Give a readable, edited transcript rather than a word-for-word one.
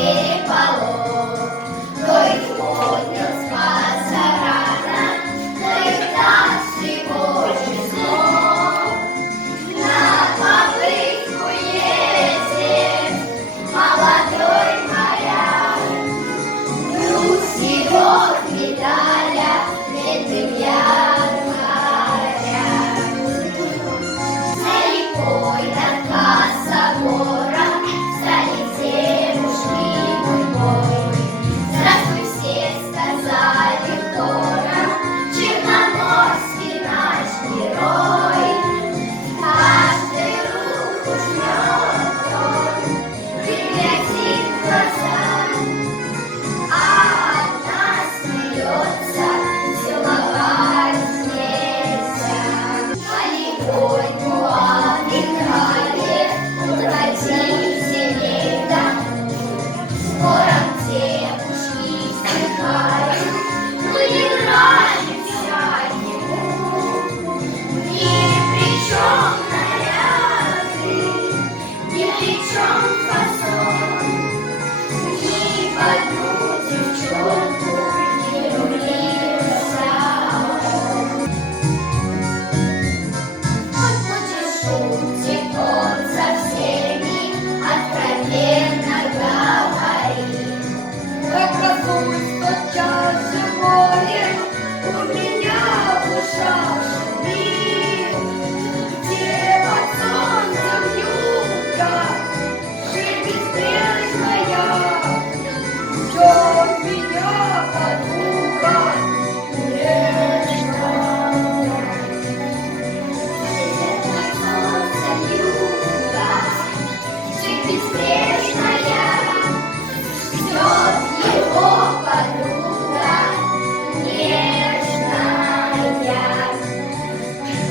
переполох. Кто их поднял с паса рано, кто их даст всего число. На попытку едет молодой моряк, груз его медаля летым ярмаря. За рекой над собором встали девушки мой бой. Здравствуй, все сказали хором, черноморский наш герой. Каждый руку жмет он, глядит в глаза, а одна смеется, целовать нельзя. Полевой муар играли, уходили летом, скоро девушки стихают, но не нравится ему. Ни при чем наряды, ни при чем фасон, ни в одну девчонку не влюбился он. Он будет шутить, он со всеми откровенно говорит. Как разусь тотчас же море, у меня в ушах шумит. Где под солнцем юга шипит снежная, ждет меня подруга нежная. Под солнцем юга шипит снежная, ждет его подруга.